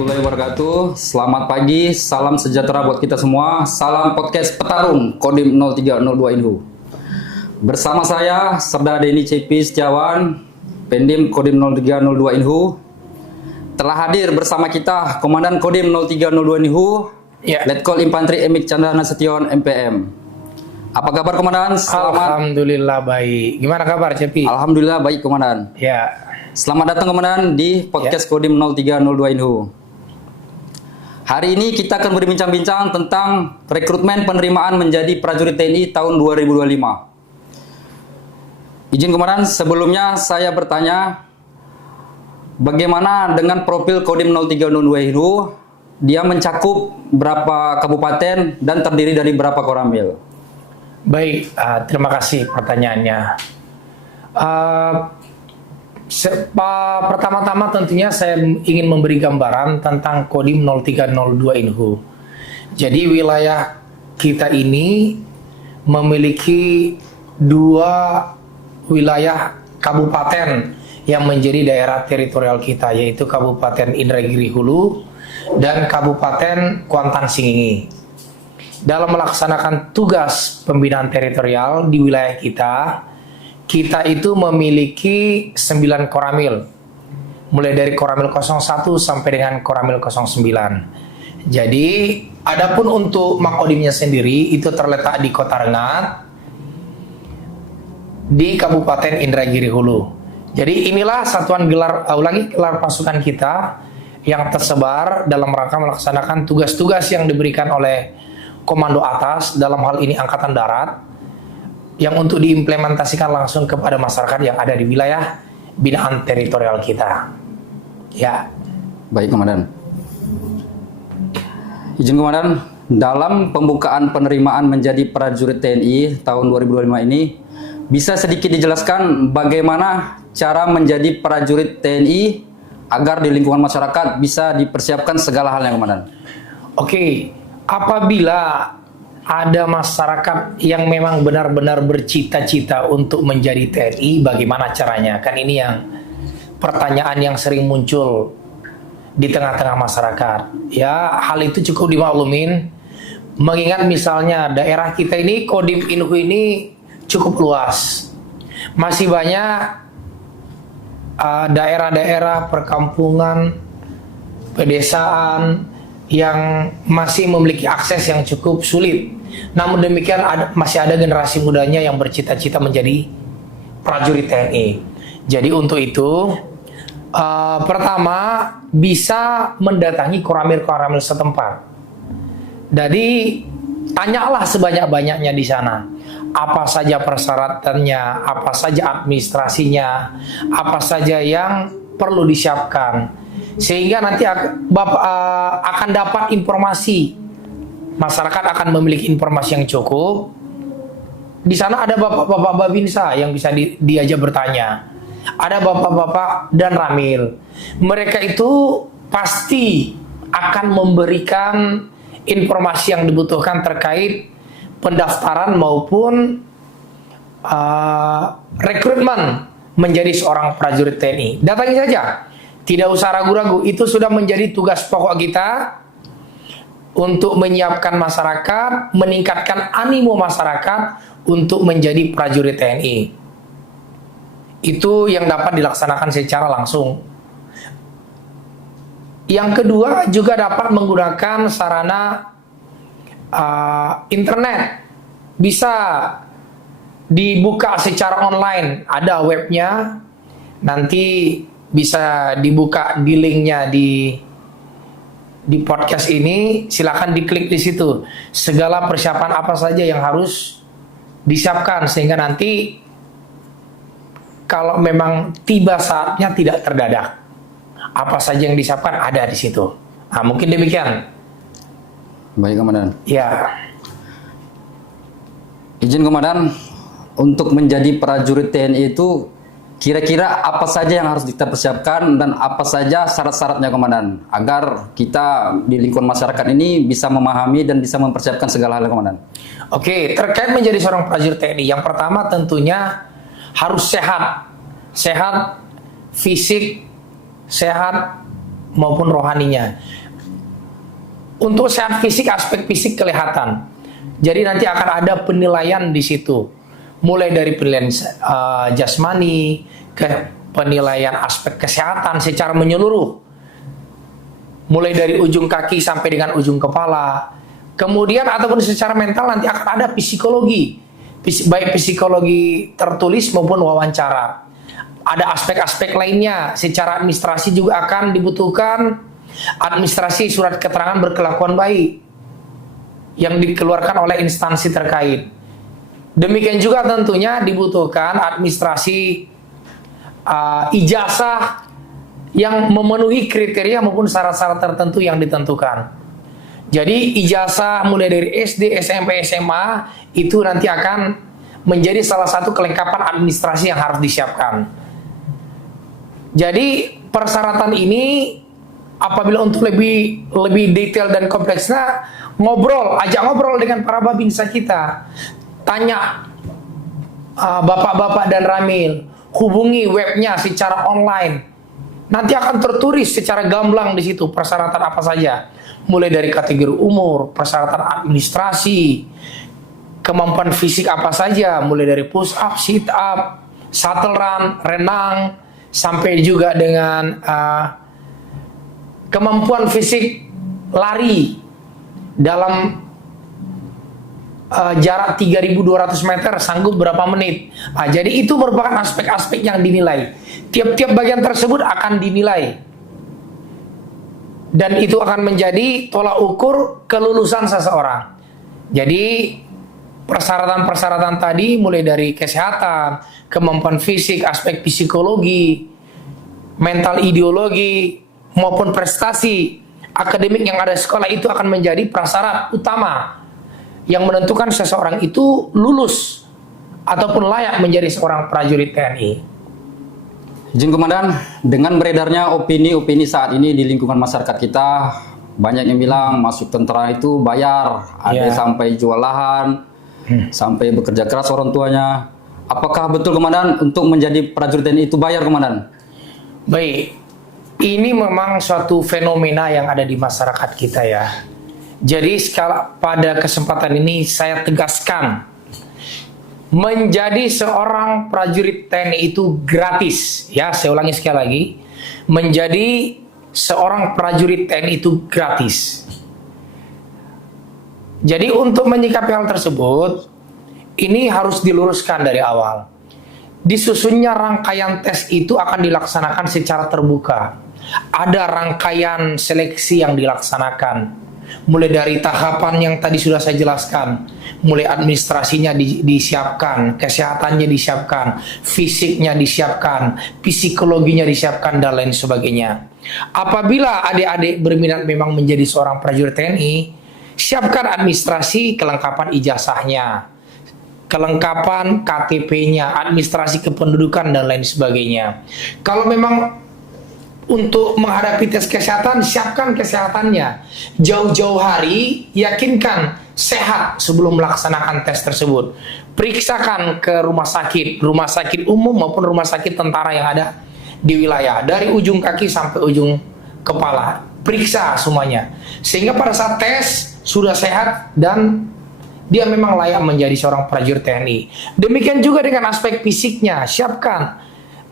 warahmatullahi wabarakatuh. Selamat pagi, salam sejahtera buat kita semua. Salam podcast Petarung Kodim 0302 Inhu. Bersama saya Serda Denny CP Setiawan, Pendim Kodim 0302 Inhu. Telah hadir bersama kita Komandan Kodim 0302 Inhu, Letkol Infantri Emik Chandra Nasution MPM. Apa kabar Komandan? Alhamdulillah baik. Gimana kabar CP? Alhamdulillah baik Komandan. Ya. Selamat datang Komandan di podcast Kodim 0302 Inhu. Hari ini kita akan berbincang-bincang tentang rekrutmen penerimaan menjadi prajurit TNI tahun 2025. Izin Komandan, sebelumnya saya bertanya, bagaimana dengan profil Kodim 0302 Inhu? Dia mencakup berapa kabupaten dan terdiri dari berapa koramil? Baik, terima kasih pertanyaannya. Pertama-tama tentunya saya ingin memberi gambaran tentang Kodim 0302 Inhu. Jadi wilayah kita ini memiliki dua wilayah kabupaten yang menjadi daerah teritorial kita, yaitu Kabupaten Indragiri Hulu dan Kabupaten Kuantan Singingi. Dalam melaksanakan tugas pembinaan teritorial di wilayah kita itu memiliki 9 koramil, mulai dari koramil 01 sampai dengan koramil 09. Jadi, adapun untuk Makodimnya sendiri itu terletak di Kota Rengat, di Kabupaten Indragiri Hulu. Jadi inilah satuan gelar pasukan kita yang tersebar dalam rangka melaksanakan tugas-tugas yang diberikan oleh komando atas, dalam hal ini Angkatan Darat, yang untuk diimplementasikan langsung kepada masyarakat yang ada di wilayah binaan teritorial kita. Ya. Baik Komandan. Izin Komandan, dalam pembukaan penerimaan menjadi prajurit TNI tahun 2025 ini, bisa sedikit dijelaskan bagaimana cara menjadi prajurit TNI agar di lingkungan masyarakat bisa dipersiapkan segala halnya Komandan? Oke, apabila ada masyarakat yang memang benar-benar bercita-cita untuk menjadi TNI, bagaimana caranya? Kan ini yang pertanyaan yang sering muncul di tengah-tengah masyarakat. Ya, hal itu cukup dimaklumin, mengingat misalnya daerah kita ini, Kodim Inhu ini cukup luas. Masih banyak daerah-daerah perkampungan, pedesaan yang masih memiliki akses yang cukup sulit. Namun demikian masih ada generasi mudanya yang bercita-cita menjadi prajurit TNI. Jadi untuk itu, pertama bisa mendatangi koramil-koramil setempat. Jadi tanyalah sebanyak-banyaknya di sana. Apa saja persyaratannya, apa saja administrasinya, apa saja yang perlu disiapkan, sehingga nanti Bapak akan dapat informasi. Masyarakat akan memiliki informasi yang cukup. Di sana ada bapak-bapak Babinsa yang bisa diajak bertanya. Ada bapak-bapak dan Ramil. Mereka itu pasti akan memberikan informasi yang dibutuhkan terkait pendaftaran maupun rekrutmen menjadi seorang prajurit TNI. Datangi saja. Tidak usah ragu-ragu, itu sudah menjadi tugas pokok kita untuk menyiapkan masyarakat, meningkatkan animo masyarakat untuk menjadi prajurit TNI. Itu yang dapat dilaksanakan secara langsung. Yang kedua, juga dapat menggunakan sarana internet. Bisa dibuka secara online, ada webnya, nanti bisa dibuka di linknya di podcast ini. Silakan diklik di situ. Segala persiapan apa saja yang harus disiapkan sehingga nanti kalau memang tiba saatnya tidak terdadak. Apa saja yang disiapkan ada di situ. Nah, mungkin demikian. Baik Komandan. Ya. Izin Komandan, untuk menjadi prajurit TNI itu kira-kira apa saja yang harus kita persiapkan dan apa saja syarat-syaratnya Komandan, agar kita di lingkungan masyarakat ini bisa memahami dan bisa mempersiapkan segala hal Komandan? Oke, terkait menjadi seorang prajurit TNI, yang pertama tentunya harus sehat fisik, sehat maupun rohaninya. Untuk sehat fisik, aspek fisik kelihatan. Jadi nanti akan ada penilaian di situ. Mulai dari penilaian jasmani, ke penilaian aspek kesehatan secara menyeluruh. Mulai dari ujung kaki sampai dengan ujung kepala. Kemudian ataupun secara mental nanti akan ada psikologi. Baik psikologi tertulis maupun wawancara. Ada aspek-aspek lainnya. Secara administrasi juga akan dibutuhkan administrasi surat keterangan berkelakuan baik yang dikeluarkan oleh instansi terkait. Demikian juga tentunya dibutuhkan administrasi ijazah yang memenuhi kriteria maupun syarat-syarat tertentu yang ditentukan. Jadi ijazah mulai dari SD, SMP, SMA itu nanti akan menjadi salah satu kelengkapan administrasi yang harus disiapkan. Jadi persyaratan ini apabila untuk lebih detail dan kompleksnya, ajak ngobrol dengan para babinsa kita. Tanya bapak-bapak dan ramil, hubungi webnya secara online. Nanti akan tertulis secara gamblang di situ persyaratan apa saja. Mulai dari kategori umur, persyaratan administrasi, kemampuan fisik apa saja, mulai dari push up, sit up, shuttle run, renang, sampai juga dengan kemampuan fisik lari dalam jarak 3.200 meter sanggup berapa menit. Jadi itu merupakan aspek-aspek yang dinilai. Tiap-tiap bagian tersebut akan dinilai. Dan itu akan menjadi tolak ukur kelulusan seseorang. Jadi persyaratan-persyaratan tadi mulai dari kesehatan, kemampuan fisik, aspek psikologi, mental ideologi, maupun prestasi akademik yang ada di sekolah itu akan menjadi prasyarat utama yang menentukan seseorang itu lulus ataupun layak menjadi seorang prajurit TNI. Izin Komandan, dengan beredarnya opini-opini saat ini di lingkungan masyarakat kita, banyak yang bilang masuk tentara itu bayar, ada sampai jual lahan, sampai bekerja keras orang tuanya. Apakah betul Komandan untuk menjadi prajurit TNI itu bayar Komandan? Baik. Ini memang suatu fenomena yang ada di masyarakat kita ya. Jadi pada kesempatan ini saya tegaskan, menjadi seorang prajurit TNI itu gratis. Ya, saya ulangi sekali lagi. Menjadi seorang prajurit TNI itu gratis. Jadi untuk menyikapi hal tersebut, ini harus diluruskan dari awal. Disusunnya rangkaian tes itu akan dilaksanakan secara terbuka. Ada rangkaian seleksi yang dilaksanakan. Mulai dari tahapan yang tadi sudah saya jelaskan. Mulai administrasinya disiapkan, kesehatannya disiapkan, fisiknya disiapkan, psikologinya disiapkan, dan lain sebagainya. Apabila adik-adik berminat memang menjadi seorang prajurit TNI, siapkan administrasi kelengkapan ijazahnya, kelengkapan KTP-nya, administrasi kependudukan, dan lain sebagainya. Kalau memang untuk menghadapi tes kesehatan, siapkan kesehatannya. Jauh-jauh hari, yakinkan sehat sebelum melaksanakan tes tersebut. Periksakan ke rumah sakit umum maupun rumah sakit tentara yang ada di wilayah. Dari ujung kaki sampai ujung kepala. Periksa semuanya. Sehingga pada saat tes, sudah sehat dan dia memang layak menjadi seorang prajurit TNI. Demikian juga dengan aspek fisiknya. Siapkan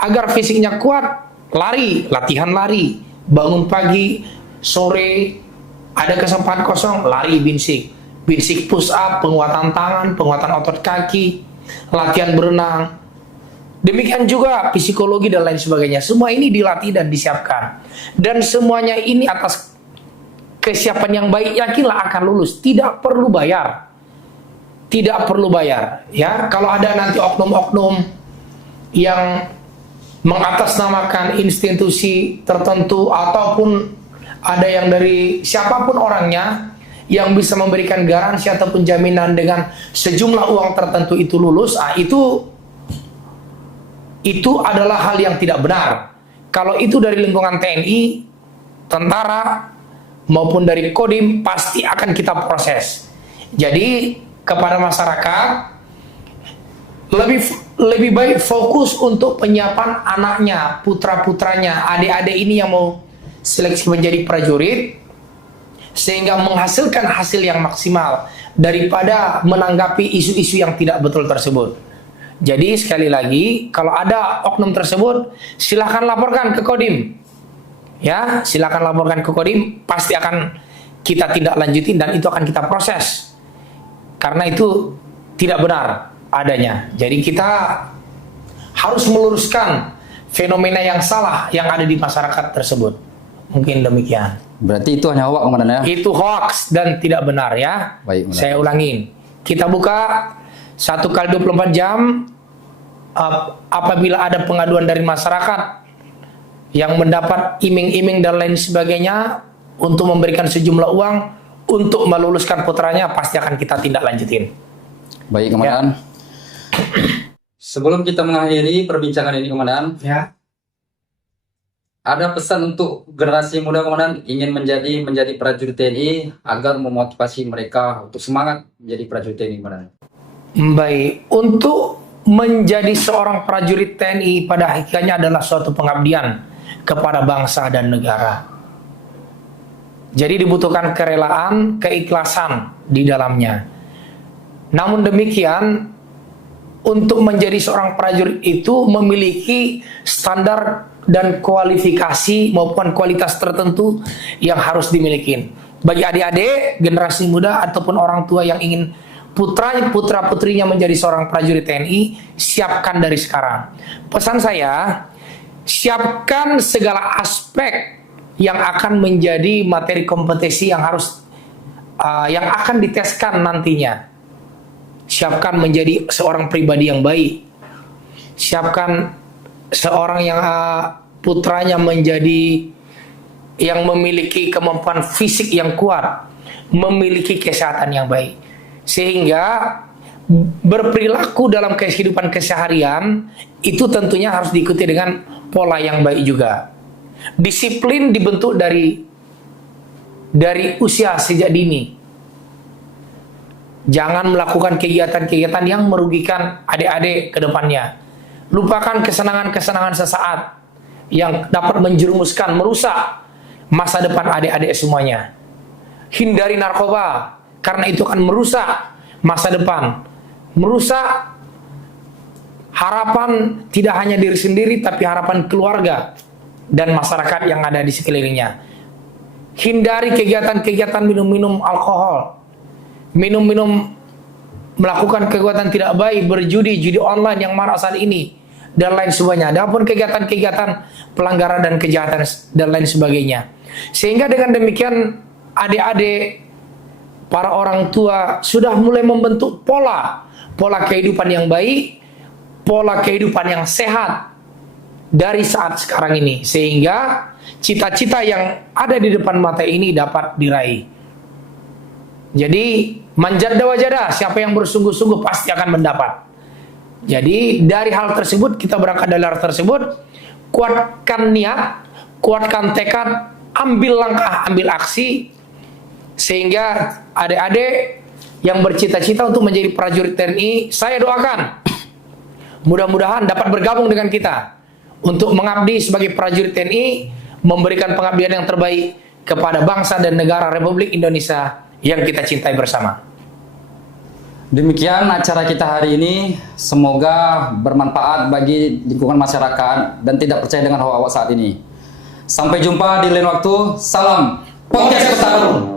agar fisiknya kuat. Latihan lari, bangun pagi, sore, ada kesempatan kosong, lari binsik push up, penguatan tangan, penguatan otot kaki, latihan berenang. Demikian juga psikologi dan lain sebagainya. Semua ini dilatih dan disiapkan. Dan semuanya ini atas kesiapan yang baik, yakinlah akan lulus. Tidak perlu bayar. Tidak perlu bayar. Ya, kalau ada nanti oknum-oknum yang mengatasnamakan institusi tertentu ataupun ada yang dari siapapun orangnya yang bisa memberikan garansi ataupun jaminan dengan sejumlah uang tertentu itu lulus, itu adalah hal yang tidak benar. Kalau itu dari lingkungan TNI, tentara maupun dari Kodim pasti akan kita proses. Jadi kepada masyarakat lebih baik fokus untuk penyiapan anaknya, putra-putranya, adik-adik ini yang mau seleksi menjadi prajurit sehingga menghasilkan hasil yang maksimal daripada menanggapi isu-isu yang tidak betul tersebut. Jadi sekali lagi, kalau ada oknum tersebut, silakan laporkan ke Kodim. Ya, silakan laporkan ke Kodim, pasti akan kita tindak lanjutin dan itu akan kita proses. Karena itu tidak benar adanya. Jadi kita harus meluruskan fenomena yang salah yang ada di masyarakat tersebut. Mungkin demikian. Berarti itu hanya hoax, Komandan ya? Itu hoax dan tidak benar ya. Baik, Komandan. Saya ulangin. Kita buka 1 kali 24 jam apabila ada pengaduan dari masyarakat yang mendapat iming-iming dan lain sebagainya untuk memberikan sejumlah uang untuk meluluskan putranya, pasti akan kita tindak lanjutin. Baik, Komandan. Sebelum kita mengakhiri perbincangan ini, Komandan, Ya. ada pesan untuk generasi muda, Komandan, ingin menjadi prajurit TNI agar memotivasi mereka untuk semangat menjadi prajurit TNI, Komandan. Baik, untuk menjadi seorang prajurit TNI pada hakikatnya adalah suatu pengabdian kepada bangsa dan negara. Jadi dibutuhkan kerelaan, keikhlasan di dalamnya. Namun demikian, untuk menjadi seorang prajurit itu memiliki standar dan kualifikasi maupun kualitas tertentu yang harus dimiliki. Bagi adik-adik, generasi muda ataupun orang tua yang ingin putra-putrinya menjadi seorang prajurit TNI, siapkan dari sekarang. Pesan saya, siapkan segala aspek yang akan menjadi materi kompetisi yang harus yang akan diteskan nantinya. Siapkan menjadi seorang pribadi yang baik. Siapkan seorang yang putranya menjadi yang memiliki kemampuan fisik yang kuat, memiliki kesehatan yang baik. Sehingga berperilaku dalam kehidupan keseharian itu tentunya harus diikuti dengan pola yang baik juga. Disiplin dibentuk dari usia sejak dini. Jangan melakukan kegiatan-kegiatan yang merugikan adik-adik ke depannya. Lupakan kesenangan-kesenangan sesaat yang dapat menjerumuskan, merusak masa depan adik-adik semuanya. Hindari narkoba, karena itu akan merusak masa depan, merusak harapan tidak hanya diri sendiri, tapi harapan keluarga dan masyarakat yang ada di sekelilingnya. Hindari kegiatan-kegiatan minum-minum alkohol, minum-minum melakukan kegiatan tidak baik, berjudi, judi online yang marak saat ini, dan lain sebagainya. Adapun kegiatan-kegiatan pelanggaran dan kejahatan dan lain sebagainya. Sehingga dengan demikian adik-adik, para orang tua sudah mulai membentuk pola kehidupan yang baik, pola kehidupan yang sehat dari saat sekarang ini, sehingga cita-cita yang ada di depan mata ini dapat diraih. Jadi manjada wajada, siapa yang bersungguh-sungguh pasti akan mendapat. Jadi dari hal tersebut, kita berangkat dari hal tersebut, kuatkan niat, kuatkan tekad, ambil langkah, ambil aksi, sehingga adik-adik yang bercita-cita untuk menjadi prajurit TNI, saya doakan mudah-mudahan dapat bergabung dengan kita untuk mengabdi sebagai prajurit TNI, memberikan pengabdian yang terbaik kepada bangsa dan negara Republik Indonesia yang kita cintai bersama. Demikian acara kita hari ini, semoga bermanfaat bagi lingkungan masyarakat dan tidak percaya dengan hoax saat ini. Sampai jumpa di lain waktu. Salam Podcast Petarung.